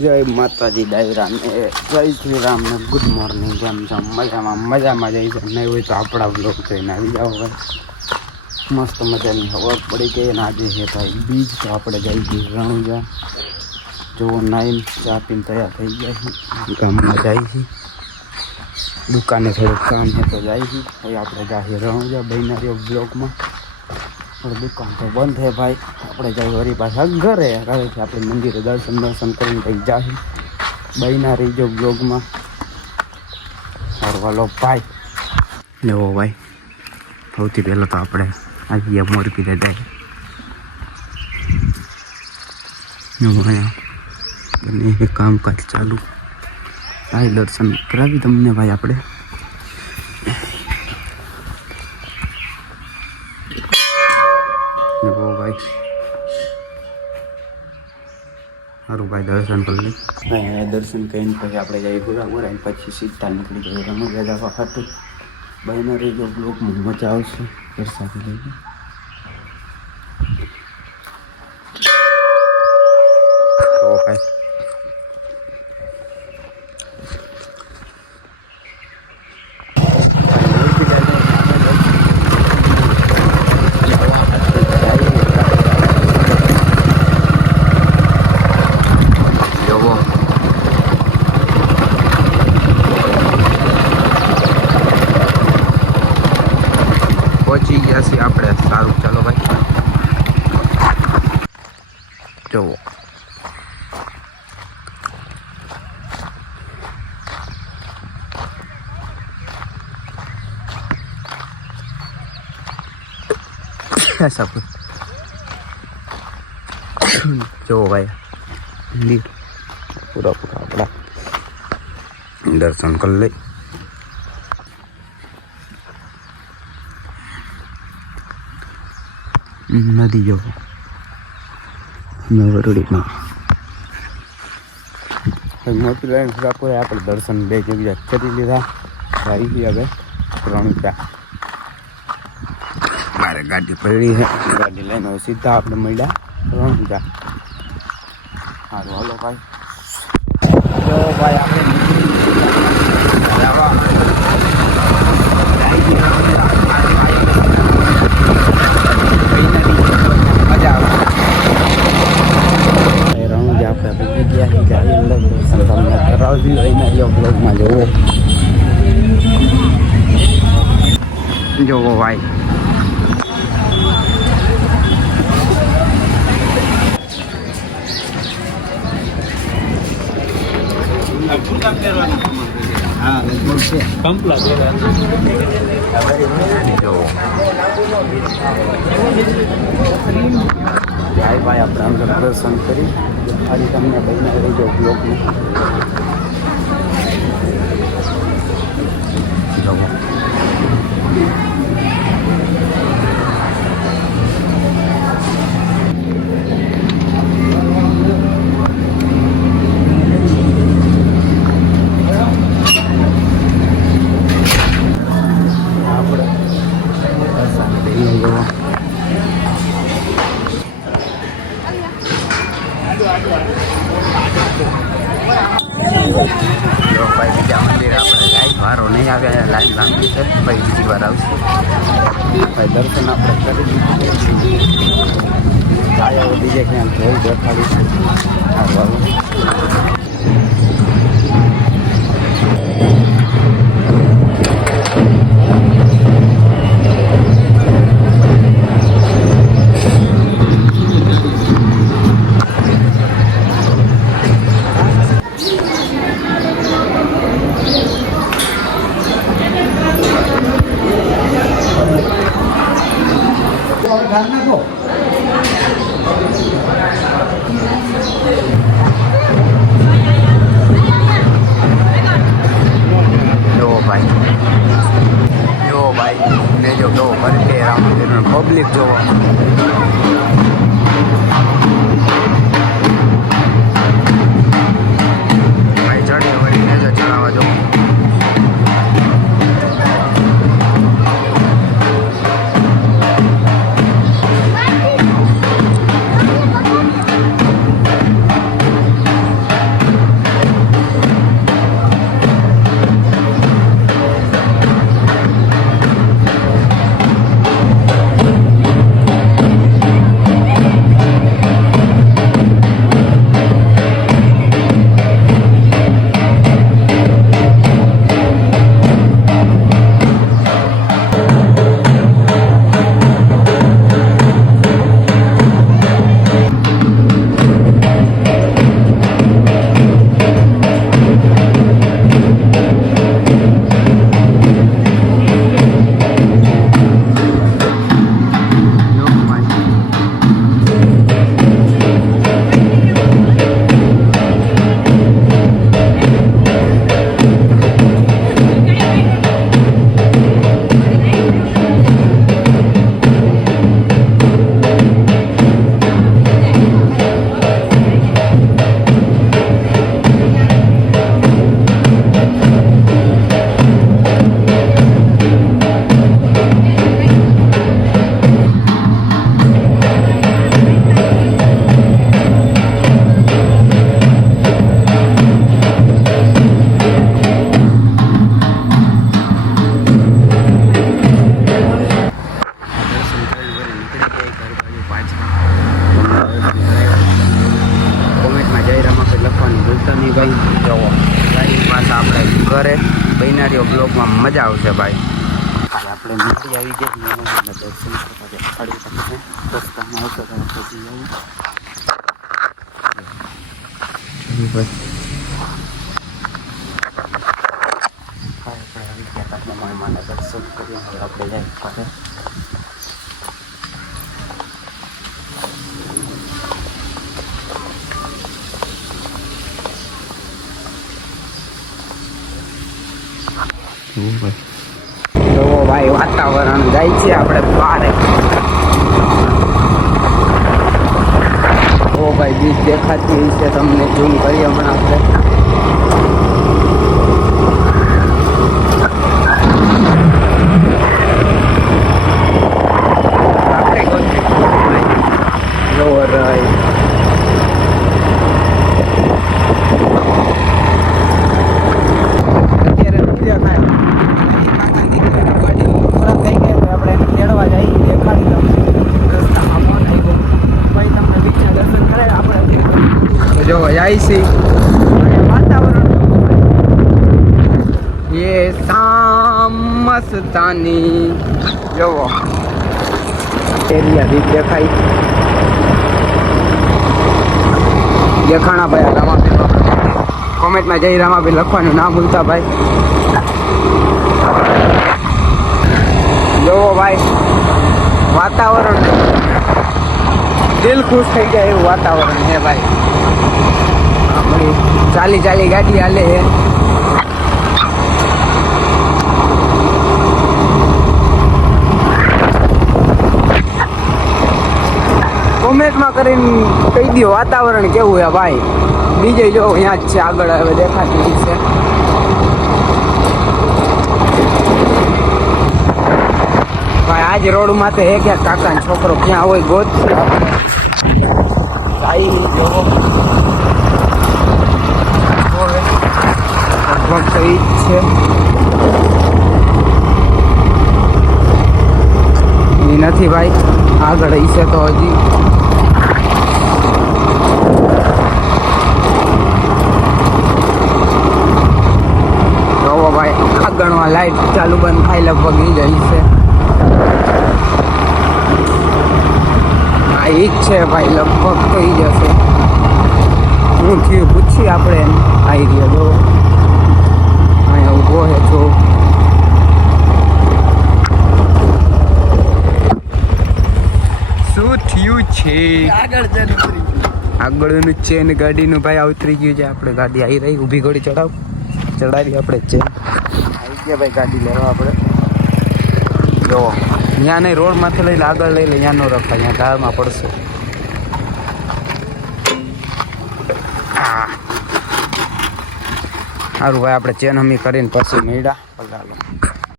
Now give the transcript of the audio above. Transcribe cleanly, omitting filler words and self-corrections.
જય માતાજી ડાયરા ને જય શ્રી રામ ને ગુડ મોર્નિંગ. કેમ છો? મજામાં જઈ છે. નહીં હોય તો આપણા બ્લોગ જોઈને આવી જાઓ ભાઈ. મસ્ત મજાની હવા પડી ગઈ અને આજે છે ભાઈ બીજ. તો આપણે જઈ છીએ રણુજા. જો નાઈન ચા પીને તૈયાર થઈ ગયા છે. ગામમાં જાય છે, દુકાને થોડુંક કામ છે તો જાય છે. ભાઈ આપણે જાય રણુજા બહેનારીઓ બ્લોકમાં. પણ દુકાન તો બંધ છે ભાઈ. આપણે જાય વળી પાછા ઘરેથી આપણે મંદિરે દર્શન કરીને ભાઈ જાય બહીના રહીજો બ્લોગમાં. વાલો ભાઈ લેવો ભાઈ. સૌથી પહેલાં તો આપણે આવી મોરબી જાય અને કામકાજ ચાલુ. ભાઈ દર્શન કરાવી તમને ભાઈ આપણે. ભાઈ સારું ભાઈ દર્શન કરી લઈ. ભાઈ દર્શન કરીને પછી આપણે જઈએ બરાબર. અને પછી સીધા નીકળી જઈએ રમવા જવા હતું. બહેનો રહીજો બ્લોકમાં મજા આવશે. વરસાદ લઈ તો ભાઈ પહોંચી ગયા છીએ આપણે. સારું ચાલો ભાઈ. જુઓ જુઓ ભાઈ મંદિર પૂરા આપણા દર્શન કરી લઈ. નદી જો વરુડીમાં મોતીલાલ પૂરાપુરે આપણે દર્શન બે જગ્યા કરી લીધા. ભાઈ હવે રણુજા મારે ગાડી પડી છે. ગાડી લઈને સીધા આપણે મળ્યા રણુજા. સારું હાલો ભાઈ. તો ભાઈ આપણે જોવો ભાઈ. ભાઈ આપણે અંદર દર્શન કરી ખાલી તમને બહેના રહીજો બ્લોગમાં. બીજા મંદિર આપણે જાય વારો નહીં આવ્યા. લાઈન લાંબી છે ભાઈ. બીજી વાર આવશે ભાઈ. દર્શન આપણે કરી દીધું. જાય હવે બીજે ક્યાં જોઈ દેખાડીશું. નથી ભાઈ. જવો ગાડી પાછા આપણે ઘરે બૈનારીઓ બ્લોકમાં મજા આવશે ભાઈ. આપણે મંડી આવી ગયા દર્શન કરવા દેખાડી તમને રસ્તામાં આવતો તમે પછી આવી આપણે આવી ગયા હતા મહેમાનના દર્શન કરીએ. હવે આપણે જાય ઘરે. જો ભાઈ વાતાવરણ જાય છે આપણે બહાર. ઓ ભાઈ બીજ દેખાતી છે તમને ઝૂમ કરીએ હમણાં આપણે. जो ऐसी वातावरण ये शाम मस्तानी जो एरिया भी देखाई देखाना भाई. रामाबेन कॉमेंट में जय रामाबेन लखवानुं ना भूलता भाई. जो भाई वातावरण दिल खुश થઈ જાય એવું વાતાવરણ છે ભાઈ. આપણી ચાલી ચાલી ગાડી હાલે છે. કોમેન્ટમાં કરીને કહી દો વાતાવરણ કેવું છે ભાઈ. બીજે જો અહીંયા જ છે આગળ હવે દેખાતી છે. ભાઈ આજ રોડ માથે હે ક્યાં કાકા છોકરો ક્યાં હોય ગોત ભાઈ. જોવો લગભગ તો ઈ જ છે. એ નથી ભાઈ આગળ ઈ છે તો હજી. જોવો ભાઈ આગળમાં લાઈટ ચાલુ બંધ થાય લગભગ ઈ જ છે. હા ઈ જ છે ભાઈ લગભગ તો ઈ જ હશે. હું થયું પૂછી આપણે એમ આવી રહ્યા. જો અહીંયા ઊભો છે છો. શું થયું છે આગળનું ચેન ગાડીનું ભાઈ ઉતરી ગયું છે. આપણે ગાડી આવી રહી ઊભી ઘોડી ચડાવી આપણે ચેન આવી ગયા ભાઈ. ગાડી લેવા આપણે જો ત્યાં નહીં રોડ માંથી લઈ લે આગળ લઈ લે. ત્યાં ન રખાય ત્યાં ધારમાં પડશે. સારું ભાઈ આપણે ચેન હમી કરીને પછી મેળા પગાલો.